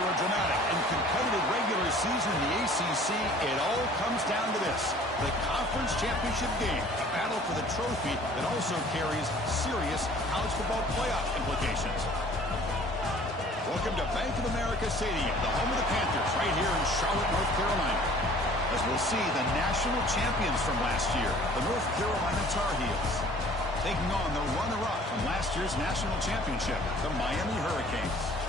After a dramatic and competitive regular season in the ACC, it all comes down to this: the conference championship game, a battle for the trophy that also carries serious college football playoff implications. Welcome to Bank of America Stadium, the home of the Panthers, right here in Charlotte, North Carolina. As we'll see the national champions from last year, the North Carolina Tar Heels, taking on the runner-up from last year's national championship, the Miami Hurricanes.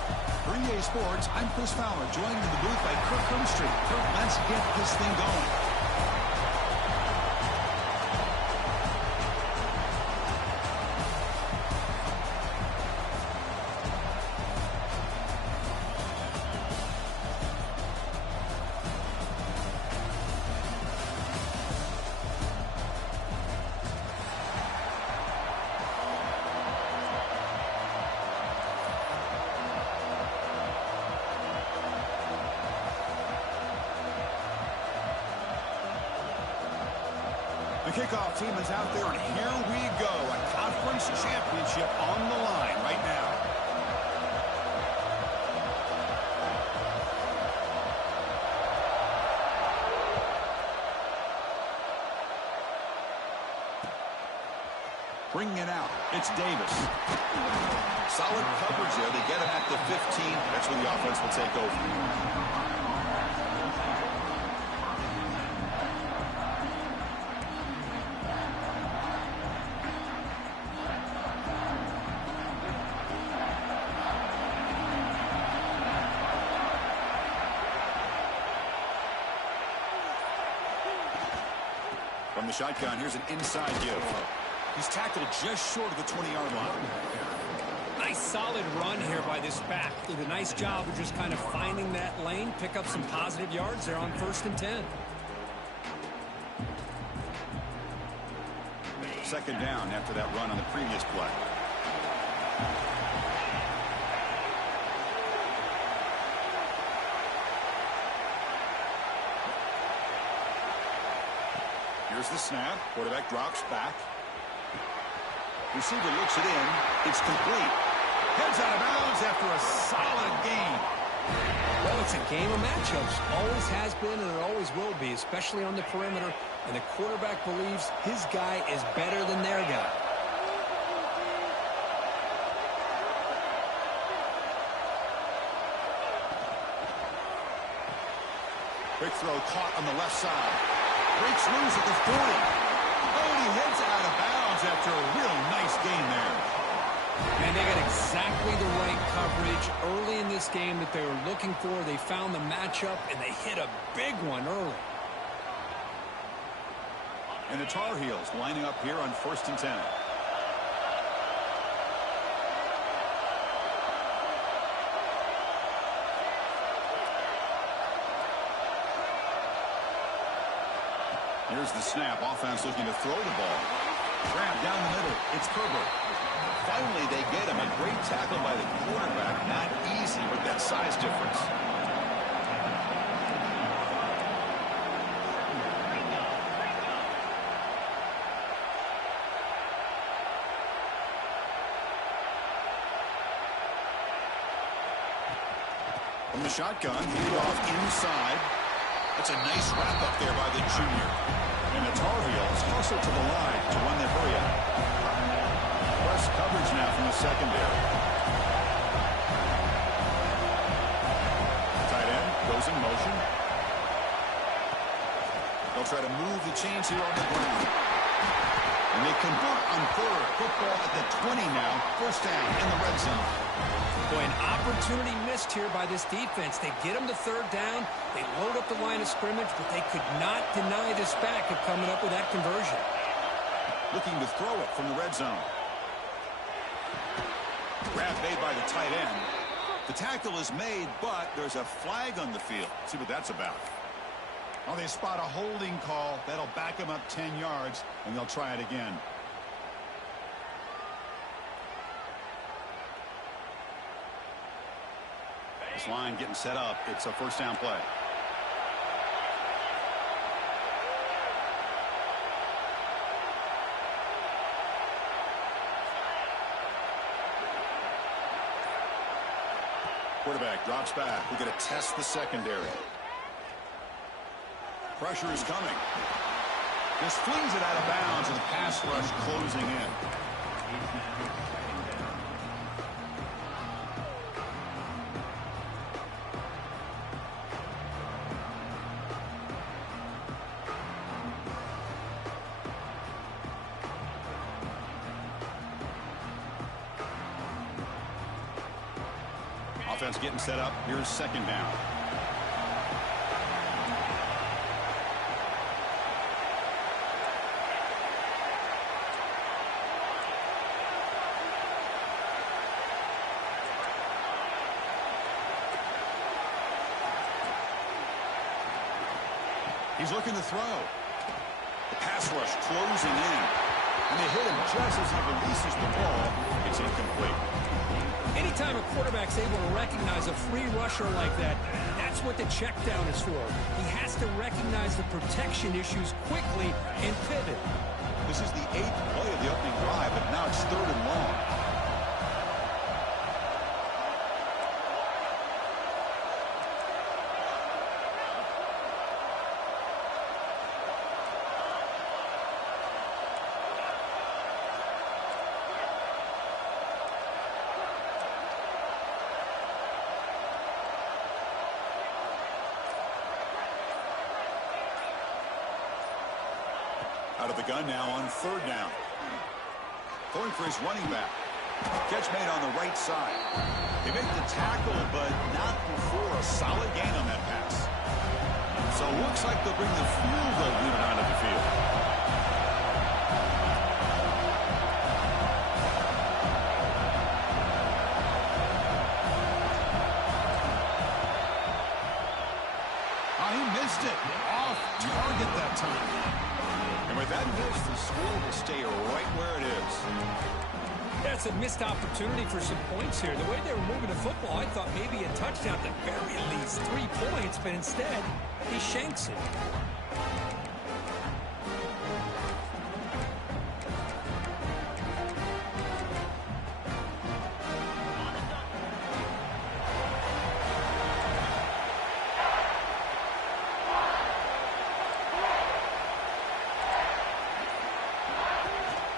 For EA Sports, I'm Chris Fowler, joined in the booth by Kirk Hermstreet. Kirk, let's get this thing going. The kickoff team is out there, and here we go. A conference championship on the line right now. Bringing it out, it's Davis. Solid coverage there. They get him at the 15. That's where the offense will take over. From the shotgun, here's an inside give. He's tackled just short of the 20-yard line. Nice solid run here by this back. Did a nice job of just kind of finding that lane, pick up some positive yards there on 1st and 10. Second down after that run on the previous play. Here's the snap. Quarterback drops back. Receiver looks it in. It's complete. Heads out of bounds after a solid gain. Well, it's a game of matchups. Always has been, and it always will be, especially on the perimeter. And the quarterback believes his guy is better than their guy. Quick throw caught on the left side. Breaks loose at the 40. Oh, and he heads out of bounds after a real nice gain there. And they got exactly the right coverage early in this game that they were looking for. They found the matchup, and they hit a big one early. And the Tar Heels lining up here on 1st and 10. Here's the snap. Offense looking to throw the ball. Grab down the middle. It's Herbert. Finally, they get him. A great tackle by the quarterback. Not easy with that size difference. From the shotgun, hand off inside. That's a nice wrap up there by the junior. And the Tar Heels hustle to the line to run their hurry up. Press coverage now from the secondary. Tight end goes in motion. They'll try to move the chains here on the ground. And they convert on 3rd. Football at the 20 now. 1st down in the red zone. Boy, an opportunity missed here by this defense. They get them to 3rd down. They load up the line of scrimmage, but they could not deny this back of coming up with that conversion. Looking to throw it from the red zone. Grab made by the tight end. The tackle is made, but there's a flag on the field. See what that's about. Oh, they spot a holding call. That'll back them up 10 yards, and they'll try it again. This line getting set up. It's a 1st down play. Quarterback drops back. We're going to test the secondary. Pressure is coming. Just flings it out of bounds, and the pass rush closing in. Offense getting set up. Here's second down. He's looking to throw. The pass rush closing in. And they hit him just as he releases the ball. It's incomplete. Anytime a quarterback's able to recognize a free rusher like that, that's what the check down is for. He has to recognize the protection issues quickly and pivot. This is the 8th play of the opening drive, but now it's 3rd and long. Out of the gun now on 3rd down. Throwing for his running back. Catch made on the right side. They make the tackle, but not before a solid gain on that pass. So it looks like they'll bring the field goal unit onto the field. Oh, he missed it. Off target that time. And with that miss, the score will stay right where it is. That's a missed opportunity for some points here. The way they were moving the football, I thought maybe a touchdown at the very least. 3 points, but instead, he shanks it.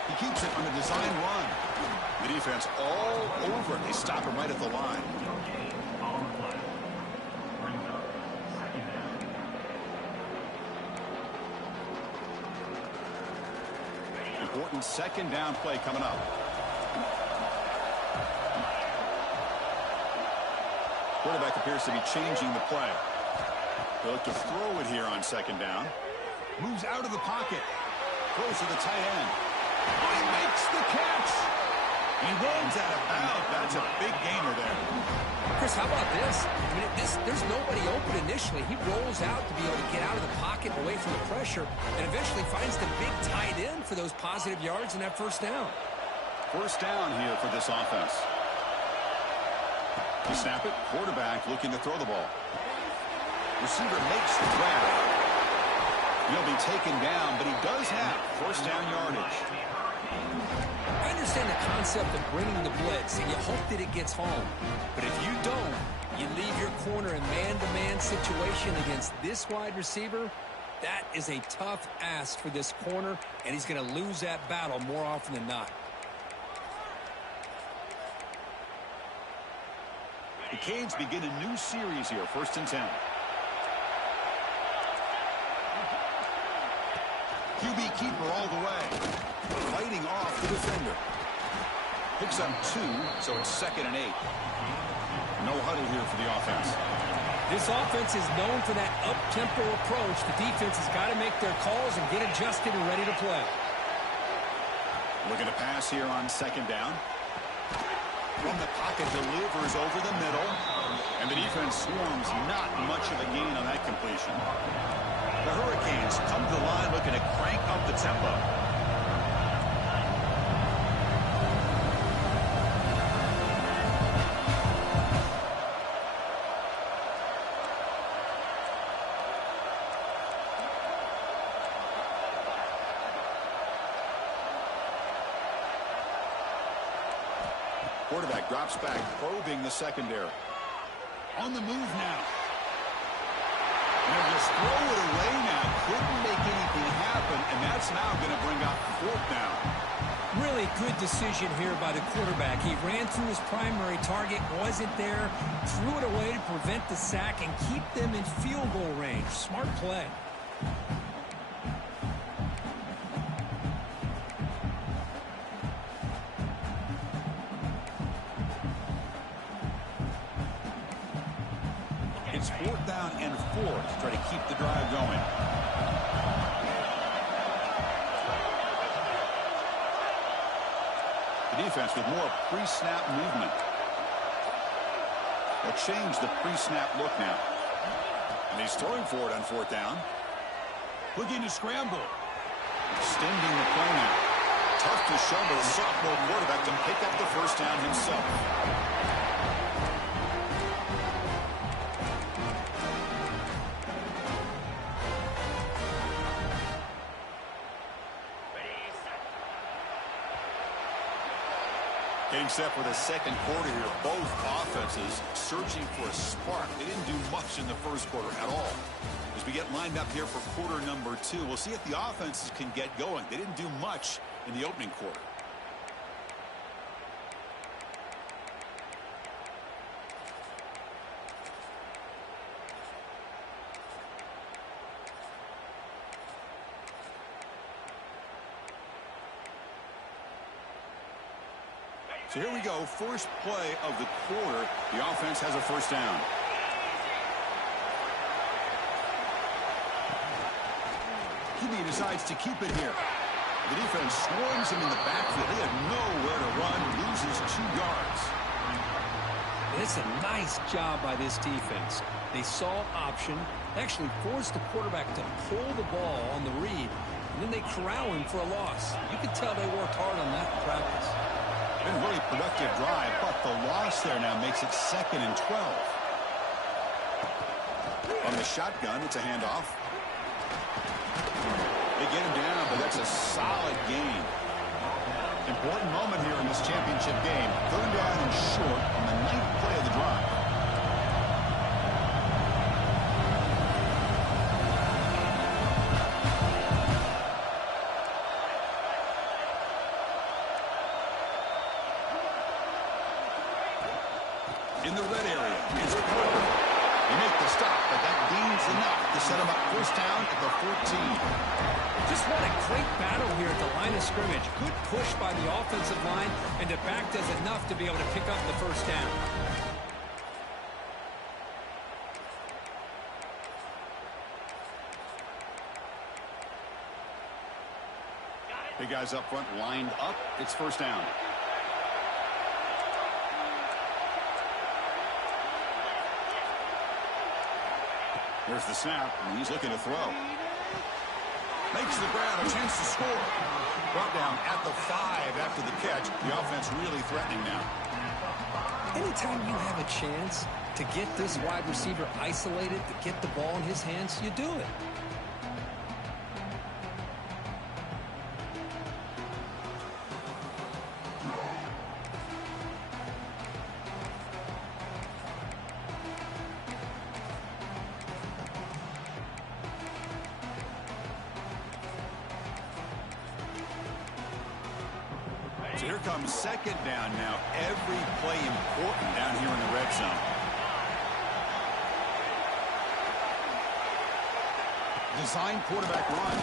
He keeps it on a design run. The defense all over it. They stop him right at the line. Important 2nd down play coming up. Quarterback appears to be changing the play. They look to throw it here on 2nd down. Moves out of the pocket. Throws to the tight end. Oh, he makes the catch. He runs out of bounds. That's a big gainer there. Chris, how about this? I mean, there's nobody open initially. He rolls out to be able to get out of the pocket away from the pressure and eventually finds the big tight end for those positive yards in that 1st down. 1st down here for this offense. You snap it. Quarterback looking to throw the ball. Receiver makes the grab. He'll be taken down, but he does have 1st down yardage. I understand the concept of bringing the blitz, and you hope that it gets home. But if you don't, you leave your corner in man-to-man situation against this wide receiver. That is a tough ask for this corner, and he's going to lose that battle more often than not. The Canes begin a new series here, 1st and 10. QB keeper all the way. Fighting off the defender. Picks up 2, so it's 2nd and 8. No huddle here for the offense. This offense is known for that up-tempo approach. The defense has got to make their calls and get adjusted and ready to play. Looking to pass here on 2nd down. From the pocket, delivers over the middle. And the defense swarms not much of a gain on that completion. The Hurricanes come to the line looking to crank up the tempo. Quarterback drops back, probing the secondary. On the move now. And just throw it away now. Couldn't make anything happen, and that's now going to bring up 4th down. Really good decision here by the quarterback. He ran through his primary target, wasn't there, threw it away to prevent the sack and keep them in field goal range. Smart play. It's 4th down and 4 to try to keep the drive going. The defense with more pre-snap movement. They'll change the pre-snap look now. And he's throwing for it on 4th down. Looking to scramble. Extending the play now. Tough to show the sophomore quarterback to pick up the 1st down himself. Getting set for the 2nd quarter here. Both offenses searching for a spark. They didn't do much in the 1st quarter at all. As we get lined up here for quarter number 2, we'll see if the offenses can get going. They didn't do much in the opening quarter. So here we go, first play of the quarter. The offense has a 1st down. He decides to keep it here. The defense swarms him in the backfield. They have nowhere to run, loses 2 yards. It's a nice job by this defense. They saw option, actually forced the quarterback to pull the ball on the read, and then they corral him for a loss. You could tell they worked hard on that in practice. Been a really productive drive, but the loss there now makes it 2nd and 12. On the shotgun, it's a handoff. They get him down, but that's a solid gain. Important moment here in this championship game. 3rd down and short on the 9th play of the drive. In the red area, it's Porter. They make the stop, but that gains enough to set them up 1st down at the 14. Just what a great battle here at the line of scrimmage. Good push by the offensive line, and the back does enough to be able to pick up the 1st down. Big guys up front lined up. It's 1st down. There's the snap, and he's looking to throw. Makes the grab, a chance to score. Brought down at the 5 after the catch. The offense really threatening now. Anytime you have a chance to get this wide receiver isolated, to get the ball in his hands, you do it. So here comes 2nd down now. Every play important down here in the red zone. Design quarterback run.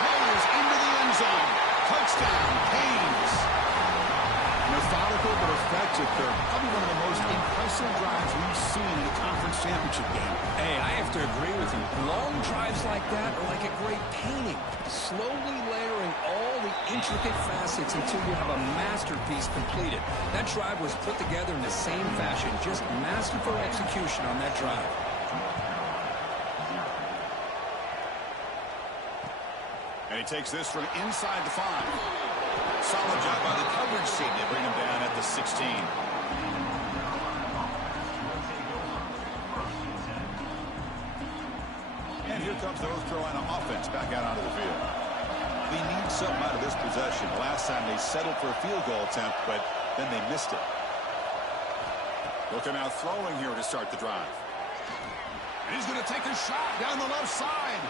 Goes into the end zone. Touchdown, Canes. Methodical but effective. Probably one of the most impressive drives we've seen in a conference championship game. Hey, I have to agree with you. Long drives like that are like a great painting. Slowly layering all the intricate facets until you have a masterpiece completed. That drive was put together in the same fashion. Just masterful execution on that drive. And he takes this from inside the 5. Solid job by the coverage team. They bring him down at the 16. And here comes the North Carolina offense back out onto the field. They need something out of this possession. Last time they settled for a field goal attempt, but then they missed it. Looking out throwing here to start the drive. And he's going to take a shot down the left side.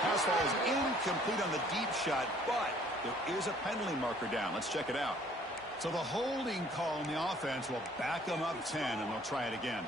Pass ball is incomplete on the deep shot, but there is a penalty marker down. Let's check it out. So the holding call on the offense will back them up 10, and they'll try it again.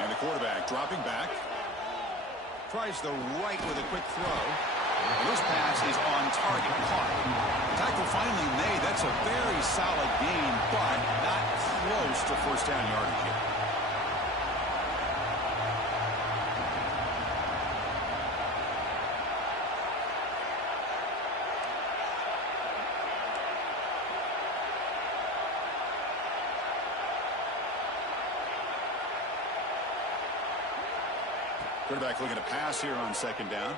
And the quarterback dropping back. Tries the right with a quick throw. This pass is on target. Caught. Tackle finally made. That's a very solid gain, but not close to first down yardage here. Quarterback looking to pass here on second down.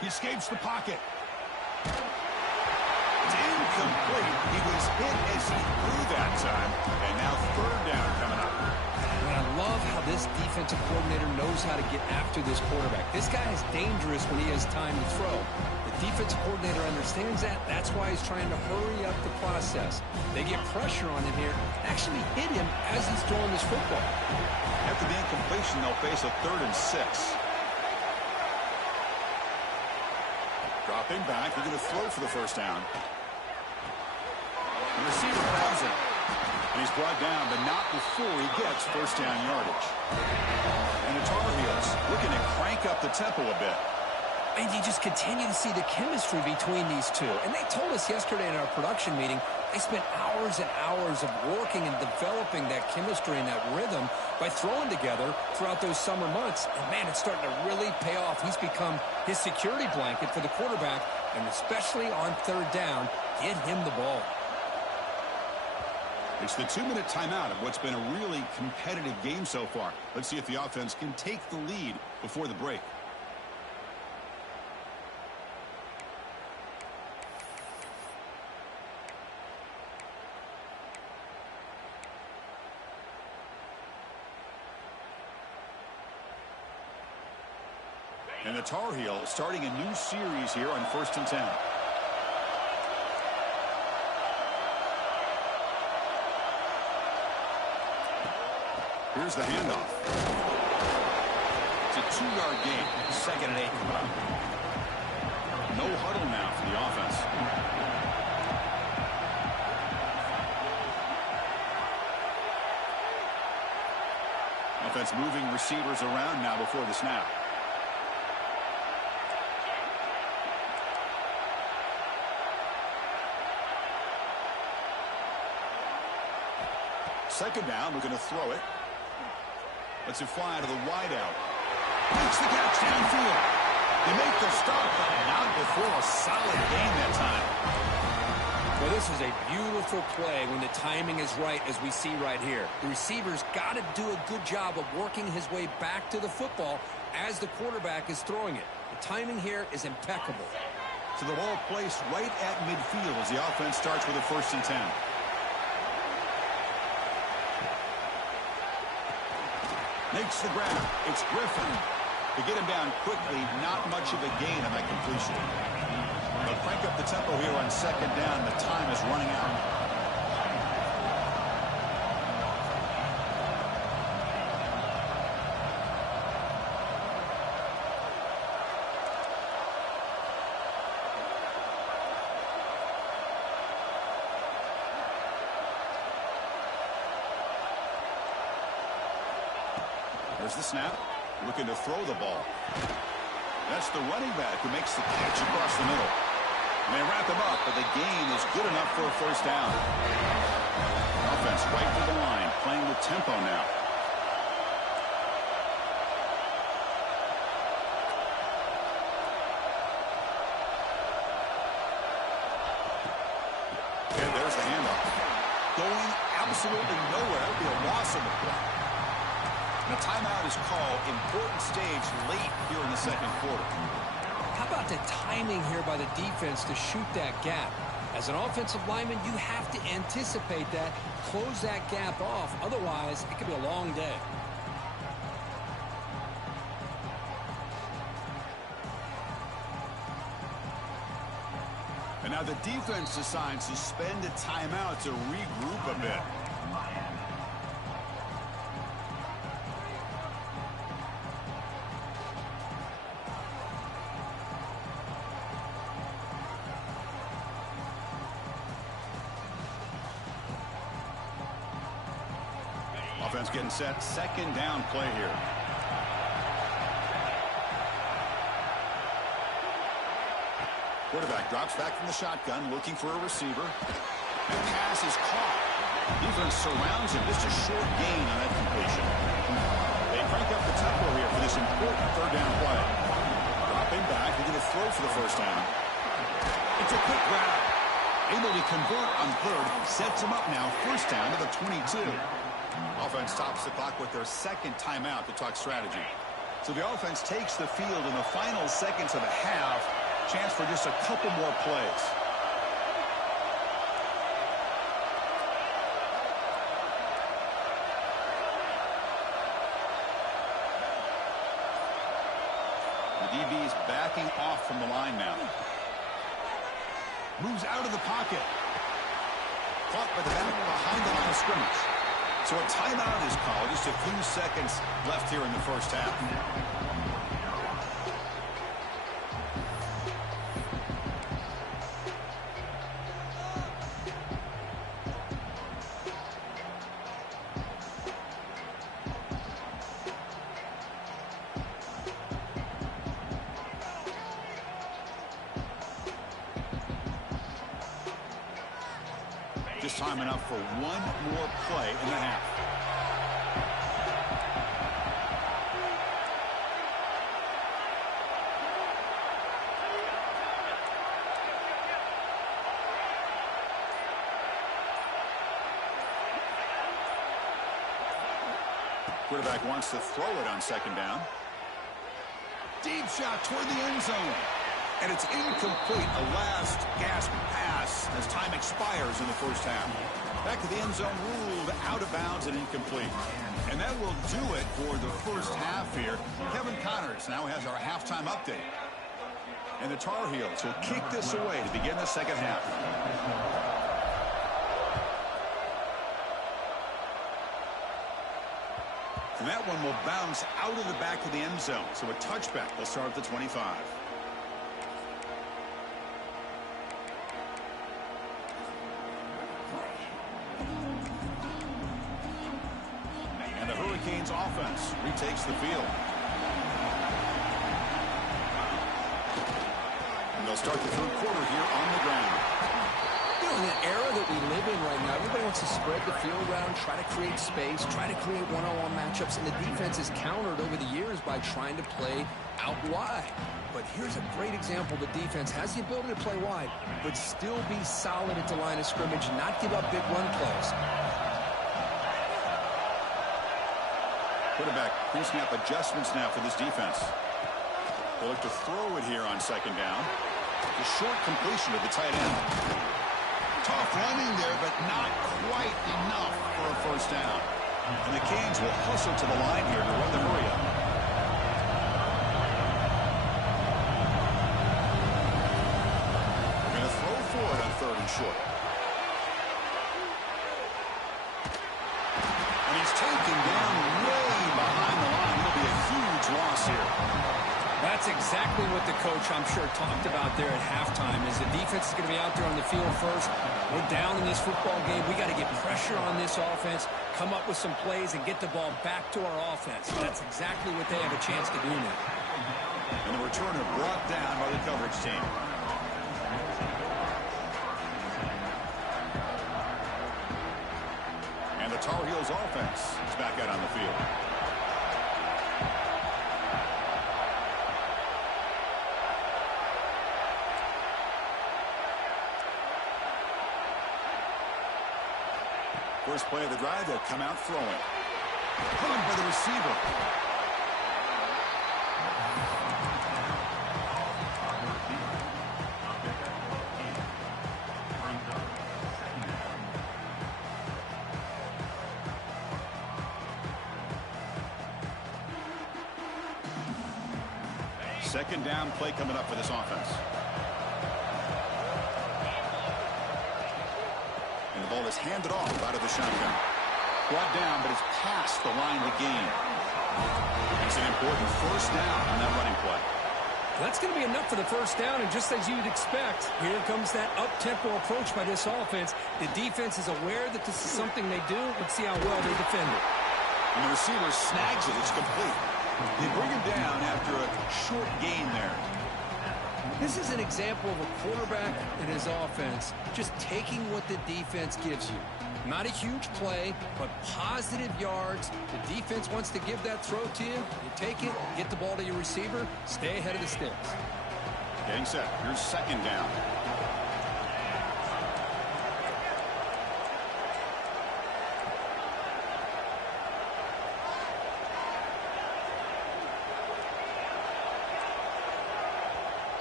He escapes the pocket. It's incomplete. He was hit as he threw that time. And now third down coming up. And I love how this defensive coordinator knows how to get after this quarterback. This guy is dangerous when he has time to throw. The defensive coordinator understands that. That's why he's trying to hurry up the process. They get pressure on him here. Actually hit him as he's throwing this football. After the incompletion, they'll face a 3rd and 6. Dropping back, they're going to throw for the first down. The receiver grabs it. And he's brought down, but not before he gets first down yardage. And the Tar Heels looking to crank up the tempo a bit. And you just continue to see the chemistry between these two. And they told us yesterday in our production meeting, they spent hours and hours of working and developing that chemistry and that rhythm by throwing together throughout those summer months. And, man, it's starting to really pay off. He's become his security blanket for the quarterback, and especially on third down, get him the ball. It's the 2-minute timeout of what's been a really competitive game so far. Let's see if the offense can take the lead before the break. And the Tar Heels starting a new series here on 1st and 10. Here's the handoff. It's a 2-yard gain. 2nd and 8 coming up. No huddle now for the offense. Offense moving receivers around now before the snap. Second down, we're going to throw it. Lets it fly to the wideout. Makes the catch downfield. They make the stop, but not before a solid gain that time. Well, this is a beautiful play when the timing is right, as we see right here. The receiver's got to do a good job of working his way back to the football as the quarterback is throwing it. The timing here is impeccable. So the ball placed right at midfield as the offense starts with a 1st and 10. Makes the grab. It's Griffin. To get him down quickly, not much of a gain on that completion. They'll crank up the tempo here on second down. The time is running out. There's the snap. Looking to throw the ball. That's the running back who makes the catch across the middle. And they wrap him up, but the gain is good enough for a first down. Offense right to the line, playing with tempo now. And there's the handoff. Going absolutely nowhere. That'll be a loss on the play. And a timeout is called. Important stage late here in the second quarter. How about the timing here by the defense to shoot that gap? As an offensive lineman, you have to anticipate that, close that gap off. Otherwise, it could be a long day. And now the defense decides to spend a timeout to regroup a bit. Offense getting set. Second down play here. Quarterback drops back from the shotgun, looking for a receiver. The pass is caught. Defense surrounds him. Just a short gain on that completion. They crank up the tempo here for this important third down play. Dropping back. They're going to throw for the first down. It's a quick grab. Able to convert on third. Sets him up now. First down to the 22. Offense stops the clock with their second timeout to talk strategy. So the offense takes the field in the final seconds of the half. Chance for just a couple more plays. The DB is backing off from the line now. Moves out of the pocket. Caught by the back behind the line of scrimmage. So a timeout is called. Just a few seconds left here in the first half. Just time enough for one more play in the half. Quarterback wants to throw it on second down. Deep shot toward the end zone. And it's incomplete, a last gasp pass as time expires in the first half. Back to the end zone, ruled out of bounds and incomplete. And that will do it for the first half here. Kevin Connors now has our halftime update. And the Tar Heels will kick this away to begin the second half. And that one will bounce out of the back of the end zone. So a touchback will start at the 25. Offense retakes the field. And they'll start the third quarter here on the ground. You know, in the era that we live in right now, everybody wants to spread the field around, try to create space, try to create one-on-one matchups, and the defense is countered over the years by trying to play out wide. But here's a great example. The defense has the ability to play wide, but still be solid at the line of scrimmage, not give up big run plays. Quarterback pre-snap adjustments now for this defense. They'll look to throw it here on second down. The short completion of the tight end. Tough running there, but not quite enough for a first down. And the Canes will hustle to the line here to run the hurry up. They're going to throw for it on third and short. And he's taken down way behind the line. It'll be a huge loss here. That's exactly what the coach, I'm sure, talked about there at halftime, is the defense is going to be out there on the field first. We're down in this football game. We got to get pressure on this offense, come up with some plays, and get the ball back to our offense. That's exactly what they have a chance to do now. And the returner brought down by the coverage team. And the Tar Heels offense is back out on the field. First play of the drive, they'll come out throwing. Caught by the receiver. Second down play coming up for this offense. And the ball is handed off out of the shotgun. Brought down, but it's past the line to gain. It's an important first down on that running play. That's going to be enough for the first down, and just as you'd expect, here comes that up-tempo approach by this offense. The defense is aware that this is something they do. Let's see how well they defend it. And the receiver snags it. It's complete. They bring him down after a short gain there. This is an example of a quarterback and his offense just taking what the defense gives you. Not a huge play, but positive yards. The defense wants to give that throw to you. You take it, get the ball to your receiver, stay ahead of the sticks. Getting set. Here's second down.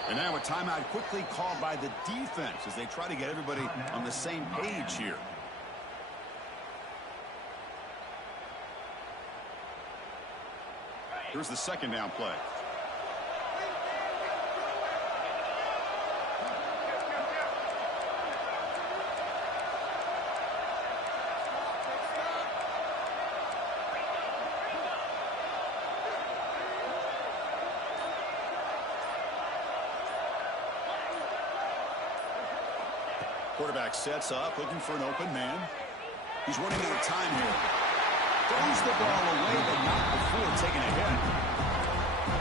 And now a timeout quickly called by the defense as they try to get everybody on the same page here. Here's the second down play. Quarterback sets up, looking for an open man. He's running out of time here. Throws the ball away, but not before taking a hit.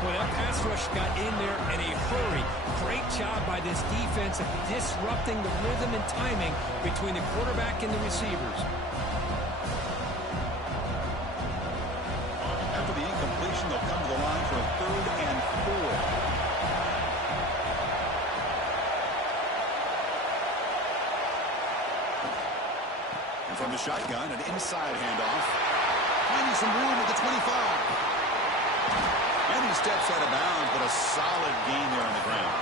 Well, that pass rush got in there in a hurry. Great job by this defense of disrupting the rhythm and timing between the quarterback and the receivers. After the incompletion, they'll come to the line for a 3rd and 4. From the shotgun, an inside handoff. Finding some room at the 25. And he steps out of bounds, but a solid gain there on the ground.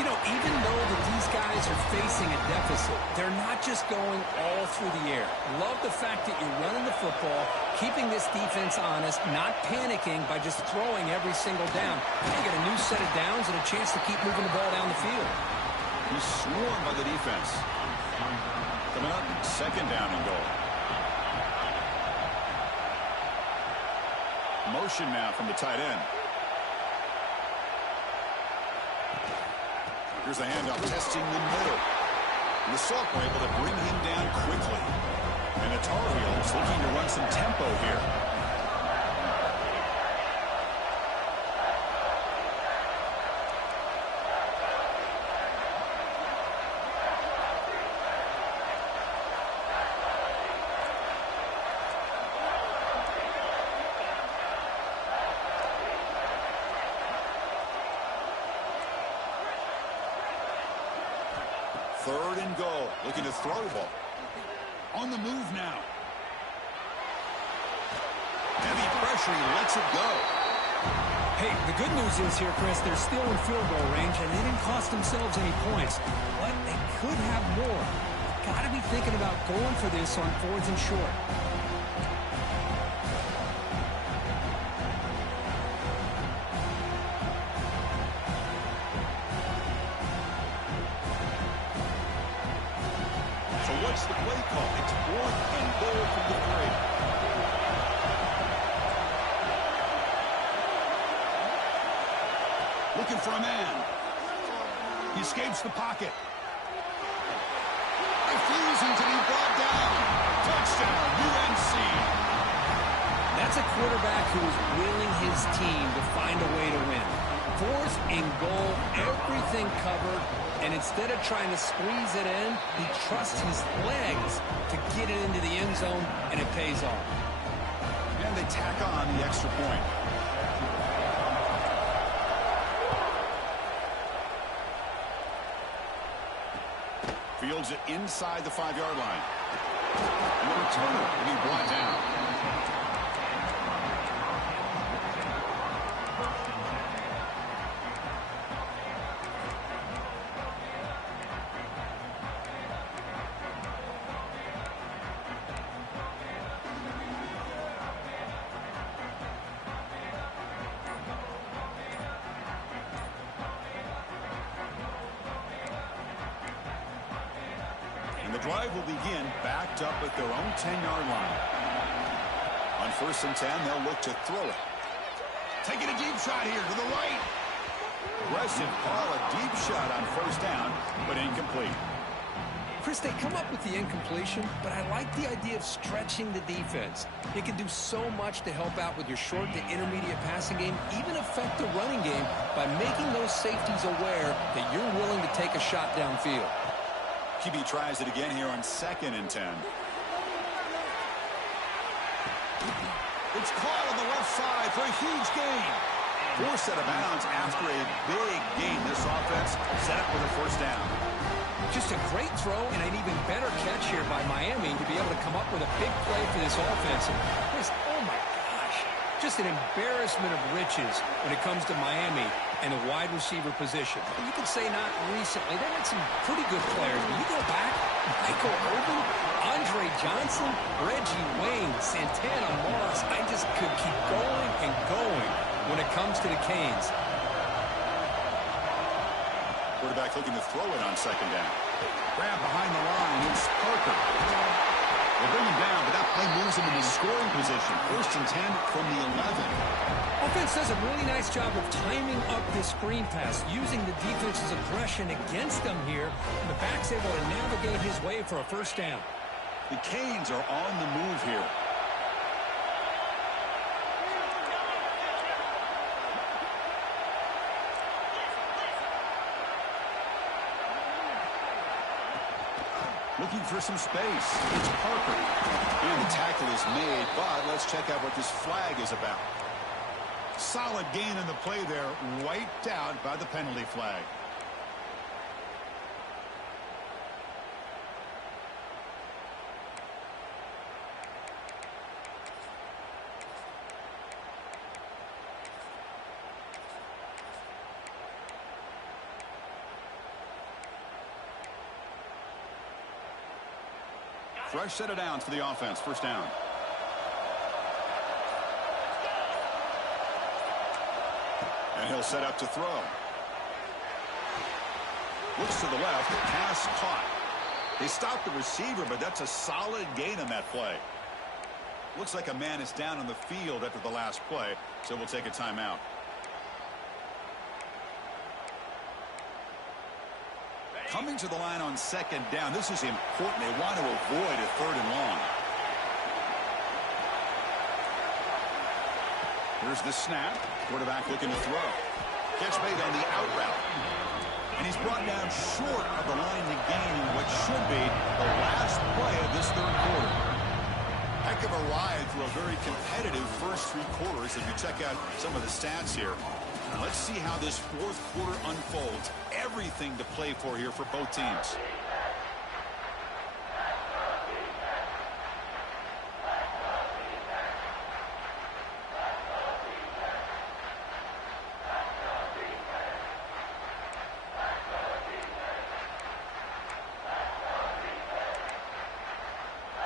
You know, even though that these guys are facing a deficit, they're not just going all through the air. Love the fact that you're running the football, keeping this defense honest, not panicking by just throwing every single down. You get a new set of downs and a chance to keep moving the ball down the field. He's swarmed by the defense. Coming up, second down and goal. Motion now from the tight end. Here's the handoff, testing the middle. And the Salk were able to bring him down quickly. And the Tar Heels looking to run some tempo here. Third and goal. Looking to throw the ball. On the move now. Heavy pressure. He lets it go. Hey, the good news is here, Chris, they're still in field goal range, and they didn't cost themselves any points. But they could have more. Got to be thinking about going for this on 4th and short. What's the play call? It's 4th and goal from the 3. Looking for a man. He escapes the pocket. Refusing to be brought down. Touchdown, UNC. That's a quarterback who is willing his team to find a way to win. 4th and goal, everything covered. And instead of trying to squeeze it in, he trusts his legs to get it into the end zone, and it pays off. And they tack on the extra point. Fields it inside the 5-yard line. And the returner will be brought down. drive will begin backed up at their own 10-yard line. On 1st and 10, they'll look to throw it. Taking a deep shot here to the right. Aggressive call, a deep shot on 1st down, but incomplete. Chris, they come up with the incompletion, but I like the idea of stretching the defense. It can do so much to help out with your short to intermediate passing game, even affect the running game by making those safeties aware that you're willing to take a shot downfield. QB tries it again here on 2nd and 10. It's caught on the left side for a huge gain. Forced out of bounds after a big gain. This offense set up with a 1st down. Just a great throw and an even better catch here by Miami to be able to come up with a big play for this offense. And Chris, oh my gosh, just an embarrassment of riches when it comes to Miami and the wide receiver position. You could say not recently. They had some pretty good players, but you go back, Michael Irvin, Andre Johnson, Reggie Wayne, Santana Moss. I just could keep going and going when it comes to the Canes. Quarterback looking to throw it on 2nd down. Grab behind the line. It's Parker. They bring him down, but that play moves him into scoring position. 1st and 10 from the 11. Offense does a really nice job of timing up this screen pass, using the defense's aggression against them here. And the back's able to navigate his way for a 1st down. The Canes are on the move here. Looking for some space. It's Parker. And the tackle is made, but let's check out what this flag is about. Solid gain in the play there, wiped out by the penalty flag. Fresh set of downs for the offense. 1st down. And he'll set up to throw. Looks to the left. Pass caught. They stopped the receiver, but that's a solid gain on that play. Looks like a man is down on the field after the last play, so we'll take a timeout. Coming to the line on 2nd down. This is important. They want to avoid a 3rd and long. Here's the snap. Quarterback looking to throw. Catch made on the out route. And he's brought down short of the line to gain in what should be the last play of this 3rd quarter. Heck of a ride through a very competitive first 3 quarters if you check out some of the stats here. Now let's see how this 4th quarter unfolds. Everything to play for here for both teams.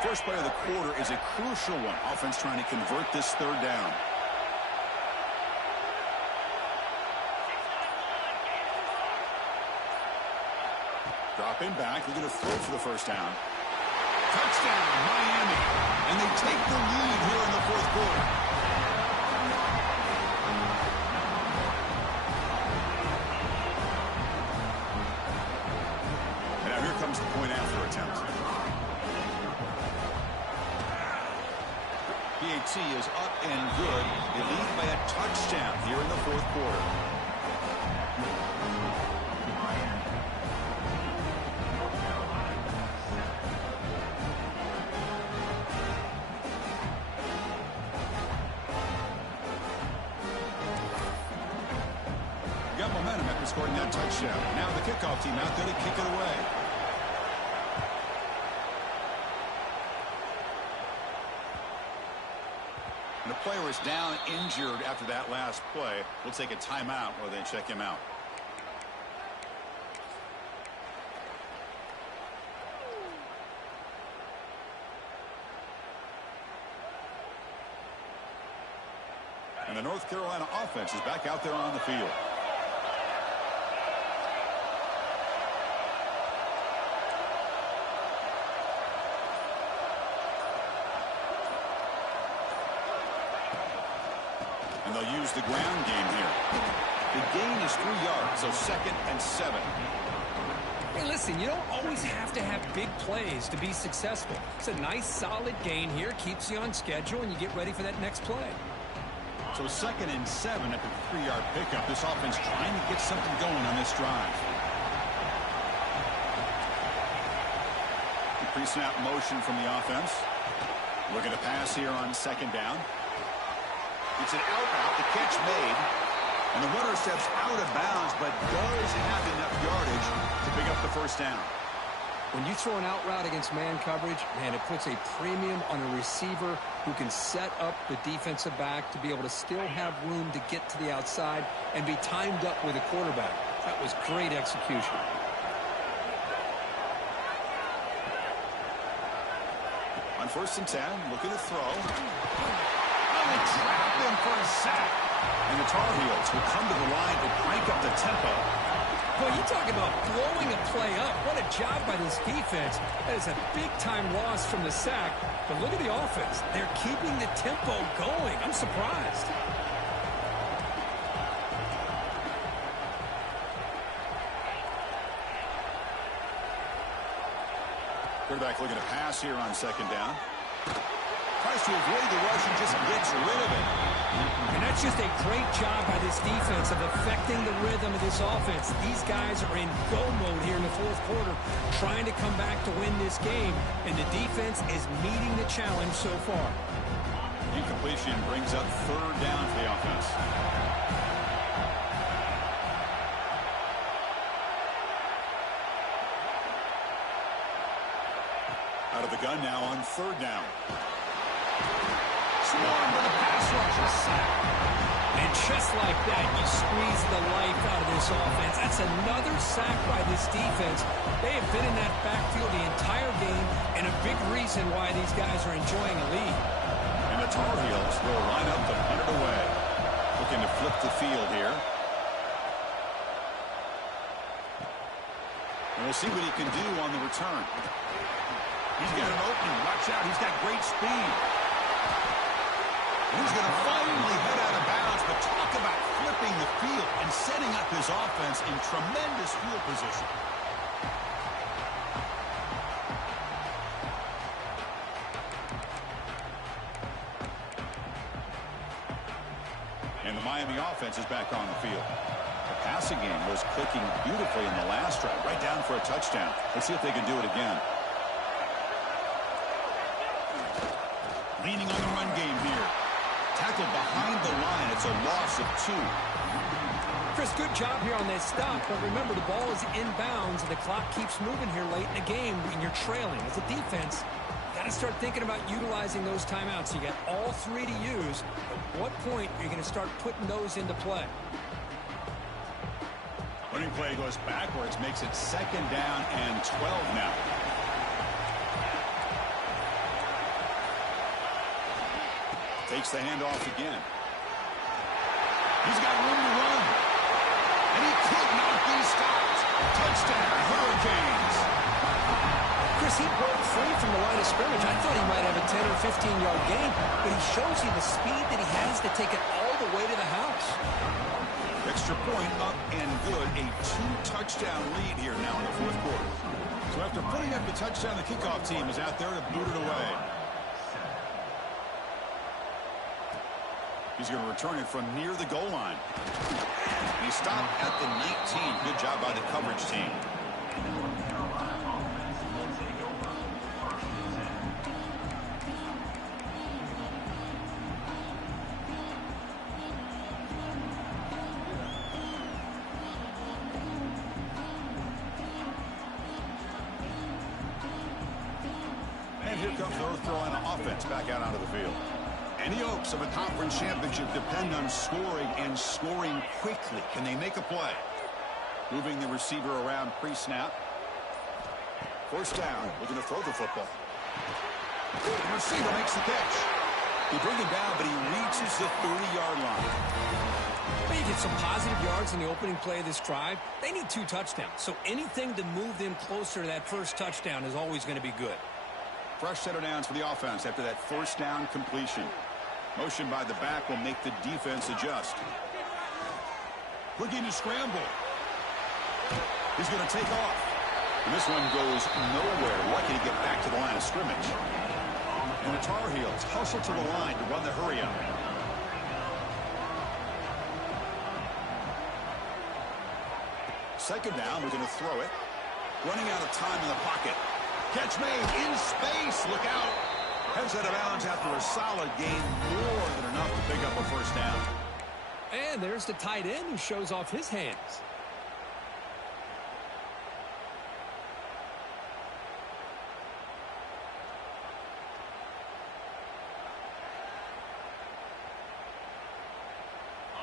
First play of the quarter is a crucial one. Offense trying to convert this 3rd down. Dropping back, looking to throw for the 1st down. Touchdown, Miami. And they take the lead here in the 4th quarter. And now here comes the point after attempt. PAT is up and good. They lead by a touchdown here in the 4th quarter. Got momentum after scoring that touchdown. Now the kickoff team out there to kick it away. And the player is down injured after that last play. We'll take a timeout while they check him out. And the North Carolina offense is back out there on the field. And they'll use the ground game here. The gain is 3 yards, so 2nd and 7. Hey, listen, you don't always have to have big plays to be successful. It's a nice, solid gain here. Keeps you on schedule, and you get ready for that next play. So 2nd and 7 at the 3-yard pickup. This offense trying to get something going on this drive. The pre-snap motion from the offense. Looking to pass here on 2nd down. It's an out route. The catch made. And the runner steps out of bounds, but does have enough yardage to pick up the first down. When you throw an out route against man coverage, man, it puts a premium on a receiver who can set up the defensive back to be able to still have room to get to the outside and be timed up with a quarterback. That was great execution. On 1st and 10, looking to throw. Oh, they trap him for a sack. And the Tar Heels will come to the line to crank up the tempo. Boy, you talk about blowing a play up. What a job by this defense. That is a big-time loss from the sack. But look at the offense. They're keeping the tempo going. I'm surprised. Quarterback looking to pass here on 2nd down. Tries to avoid the rush and just gets rid of it. And that's just a great job by this defense of affecting the rhythm of this offense. These guys are in go mode here in the 4th quarter, trying to come back to win this game, and the defense is meeting the challenge so far. Incompletion brings up 3rd down for the offense. Out of the gun now on 3rd down. Swarmed with a pass rush. A sack. And just like that, you squeeze the life out of this offense. That's another sack by this defense. They have been in that backfield the entire game, and a big reason why these guys are enjoying a lead. And the Tar Heels will line up to punt it away. Looking to flip the field here. And we'll see what he can do on the return. He's got an opening. Watch out. He's got great speed. He's going to finally head out of bounds, but talk about flipping the field and setting up his offense in tremendous field position. And the Miami offense is back on the field. The passing game was clicking beautifully in the last drive, right down for a touchdown. Let's see if they can do it again. Leaning on the run game here. Tackled behind the line. It's a loss of 2. Chris, good job here on that stop, but remember the ball is inbounds and the clock keeps moving here late in the game and you're trailing. As a defense, you got to start thinking about utilizing those timeouts. You got all 3 to use. At what point are you going to start putting those into play? Running play goes backwards, makes it 2nd down and 12 now. Takes the handoff again. He's got room to run. And he could not be stopped. Touchdown, Hurricanes. Chris, he broke free from the line of scrimmage. I thought he might have a 10 or 15-yard gain, but he shows you the speed that he has to take it all the way to the house. Extra point up and good. A 2-touchdown lead here now in the 4th quarter. So after putting up the touchdown, the kickoff team is out there to boot it away. He's going to return it from near the goal line. He stopped at the 19. Good job by the coverage team. And here comes the North Carolina offense back out onto the field. Any hopes of a conference championship depend on scoring and scoring quickly. Can they make a play? Moving the receiver around pre-snap. 1st down, looking to throw the football. The receiver makes the catch. He brings him down, but he reaches the 30-yard line. Well, you get some positive yards in the opening play of this drive. They need 2 touchdowns, so anything to move them closer to that 1st touchdown is always going to be good. Fresh set of downs for the offense after that 1st down completion. Motion by the back will make the defense adjust. Looking to scramble. He's going to take off. And this one goes nowhere. Lucky to get back to the line of scrimmage. And the Tar Heels hustle to the line to run the hurry up. Second down, we're going to throw it. Running out of time in the pocket. Catch made in space. Look out. Heads out of bounds after a solid gain. More than enough to pick up a first down. And there's the tight end who shows off his hands.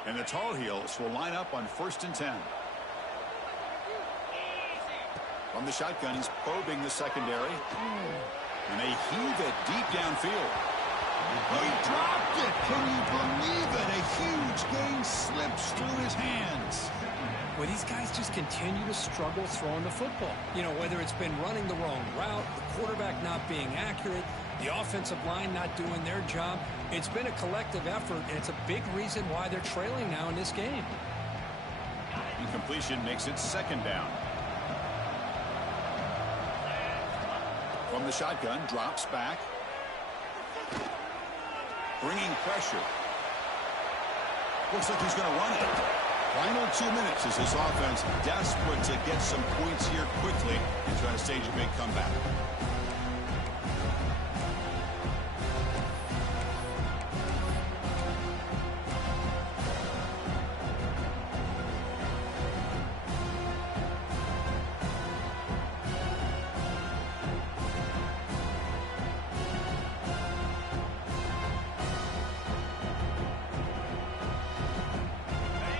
And the Tar Heels will line up on 1st and 10. From the shotgun, he's probing the secondary. And they heave it deep downfield. He dropped it. Can you believe it? A huge gain slips through his hands. Well, these guys just continue to struggle throwing the football. You know, whether it's been running the wrong route, the quarterback not being accurate, the offensive line not doing their job. It's been a collective effort, and it's a big reason why they're trailing now in this game. Incompletion makes it 2nd down. From the shotgun, drops back. Bringing pressure. Looks like he's going to run it. Final 2 minutes as this offense desperate to get some points here quickly and try to stage a big comeback.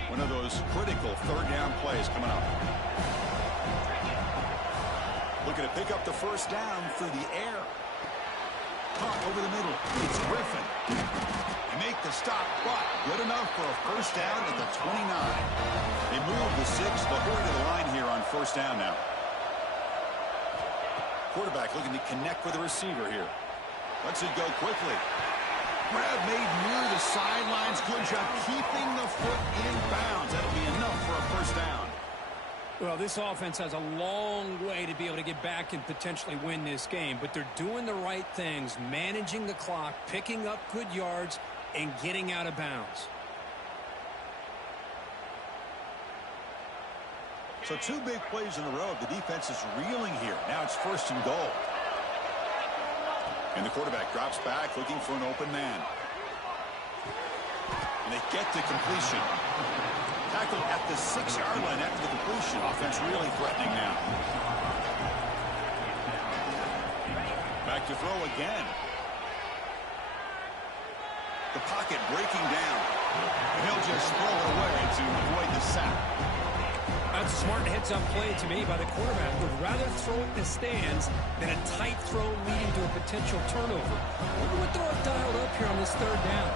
One of those critical 3rd down plays coming up. Looking to pick up the first down through the air. Caught over the middle. It's Griffin. They make the stop, but good enough for a first down at the 29. They move the 6. They'll hurry to the line here on 1st down now. Quarterback looking to connect with the receiver here. Lets it go quickly. Grab made near the sidelines. Good job keeping the foot in bounds. That'll be enough for a first down. Well, this offense has a long way to be able to get back and potentially win this game, but they're doing the right things, managing the clock, picking up good yards, and getting out of bounds. So 2 big plays in a row. The defense is reeling here. Now it's 1st and goal. And the quarterback drops back, looking for an open man. And they get the completion. Tackled at the 6-yard line after the completion. Offense really threatening now. Back to throw again. The pocket breaking down. And he'll just throw it away to avoid the sack. That's a smart heads-up play to me by the quarterback. Would rather throw it in the stands than a tight throw leading to a potential turnover. Wonder what they'll have dialed up here on this 3rd down.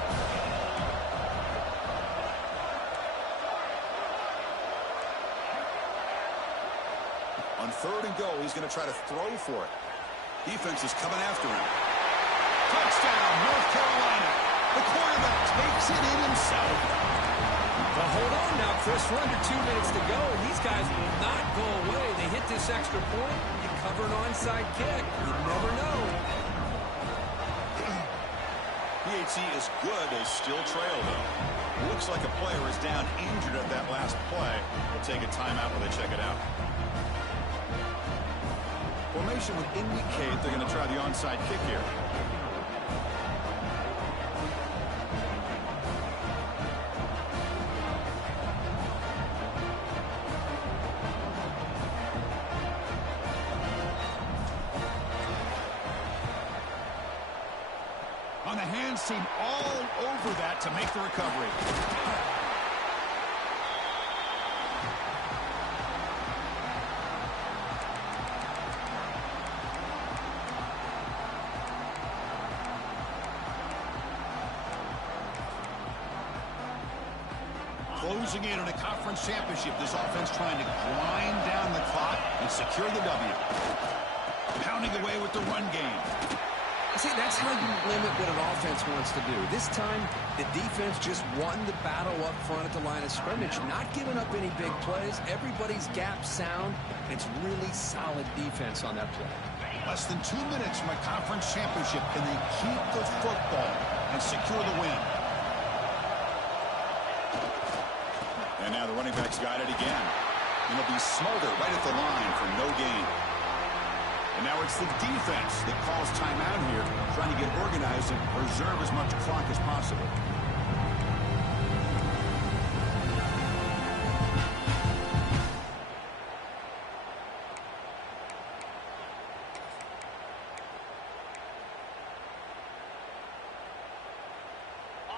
On 3rd and goal, he's going to try to throw for it. Defense is coming after him. Touchdown, North Carolina. The quarterback takes it in himself. Well, hold on now, Chris. We're under 2 minutes to go, and these guys will not go away. They hit this extra point. You cover an onside kick. You never know. PHC is good as still trail, though. Looks like a player is down injured at that last play. We'll take a timeout while they check it out. Formation would indicate they're going to try the onside kick here. On the hands team all over that to make the recovery. Closing in on a conference championship, this offense trying to grind down the clock and secure the W. Pounding away with the run game. See, that's how you limit what an offense wants to do. This time, the defense just won the battle up front at the line of scrimmage, not giving up any big plays. Everybody's gap sound. It's really solid defense on that play. Less than 2 minutes from a conference championship. Can they keep the football and secure the win? And now the running back's got it again. And he'll be smothered right at the line for no gain. And now it's the defense that calls timeout here, trying to get organized and preserve as much clock as possible.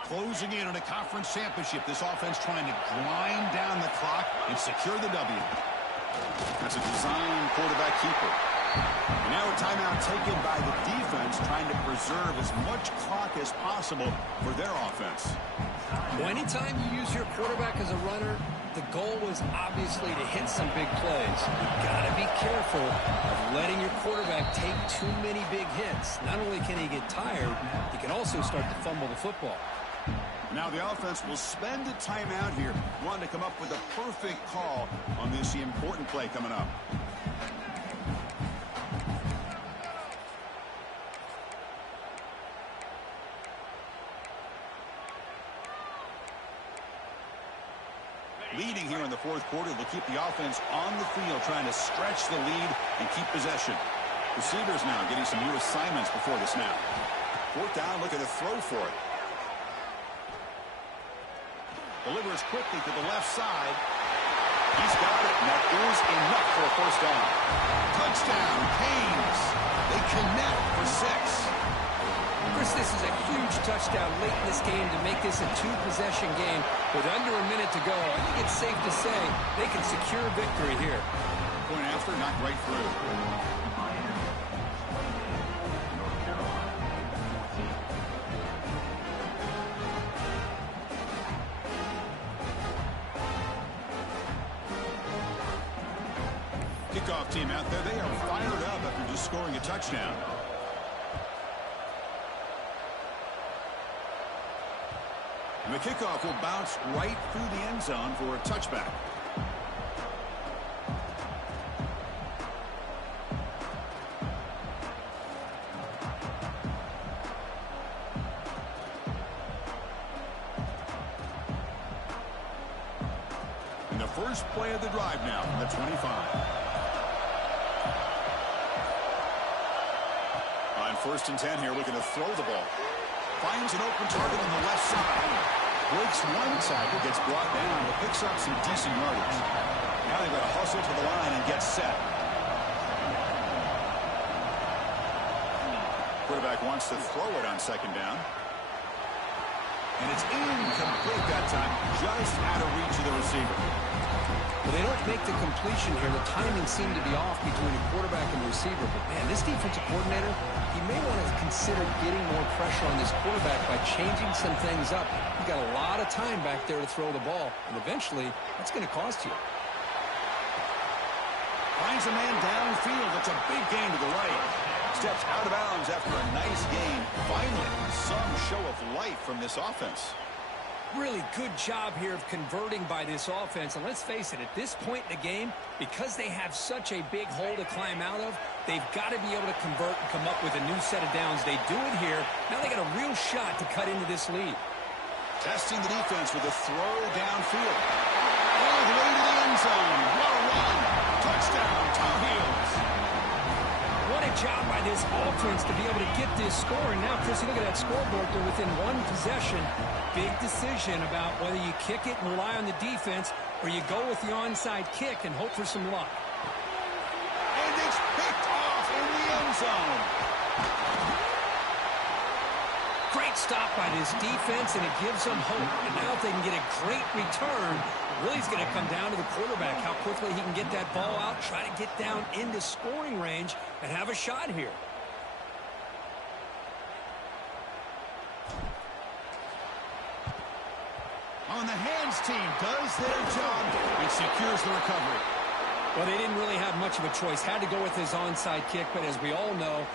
Closing in on a conference championship, this offense trying to grind down the clock and secure the W. That's a design quarterback keeper. And now a timeout taken by the defense, trying to preserve as much clock as possible for their offense. Well, anytime you use your quarterback as a runner, the goal is obviously to hit some big plays. You've got to be careful of letting your quarterback take too many big hits. Not only can he get tired, he can also start to fumble the football. Now the offense will spend a timeout here, wanting to come up with a perfect call on this important play coming up. Leading here in the fourth quarter, they'll keep the offense on the field, trying to stretch the lead and keep possession. Receivers now getting some new assignments before the snap. Fourth down, looking to throw for it. Delivers quickly to the left side. He's got it, and that is enough for a first down. Touchdown, Canes. They connect for 6. Chris, this is a huge touchdown late in this game to make this a two-possession game with under a minute to go. I think it's safe to say they can secure victory here. Point after, knocked right through. Kickoff team out there, they are fired up after just scoring a touchdown. And the kickoff will bounce right through the end zone for a touchback. And the first play of the drive now from the 25. On 1st and 10 here, looking to throw the ball. Finds an open target on the left side. Breaks one tackle, gets brought down, but picks up some decent yardage. Now they've got to hustle to the line and get set. Quarterback wants to throw it on 2nd down. And it's incomplete that time, just out of reach of the receiver. Well, they don't make the completion here. The timing seemed to be off between the quarterback and the receiver. But, man, this defensive coordinator, he may want to consider getting more pressure on this quarterback by changing some things up. You've got a lot of time back there to throw the ball, and eventually that's going to cost you. Finds a man downfield. It's a big gain to the right. Steps out of bounds after a nice gain. Finally, some show of life from this offense. Really good job here of converting by this offense. And let's face it, at this point in the game, because they have such a big hole to climb out of, they've got to be able to convert and come up with a new set of downs. They do it here. Now they got a real shot to cut into this lead. Testing the defense with a throw downfield. All the way to the end zone. What a run. Touchdown, Tar Heels. What a job by this offense to be able to get this score. And now, Chris, you look at that scoreboard. They're within one possession. Big decision about whether you kick it and rely on the defense or you go with the onside kick and hope for some luck. And it's picked off in the end zone. Great stop by this defense, and it gives them hope. And now if they can get a great return, really it's going to come down to the quarterback, how quickly he can get that ball out, try to get down into scoring range, and have a shot here. On the hands team does their job and secures the recovery. Well, they didn't really have much of a choice. Had to go with his onside kick, but as we all know,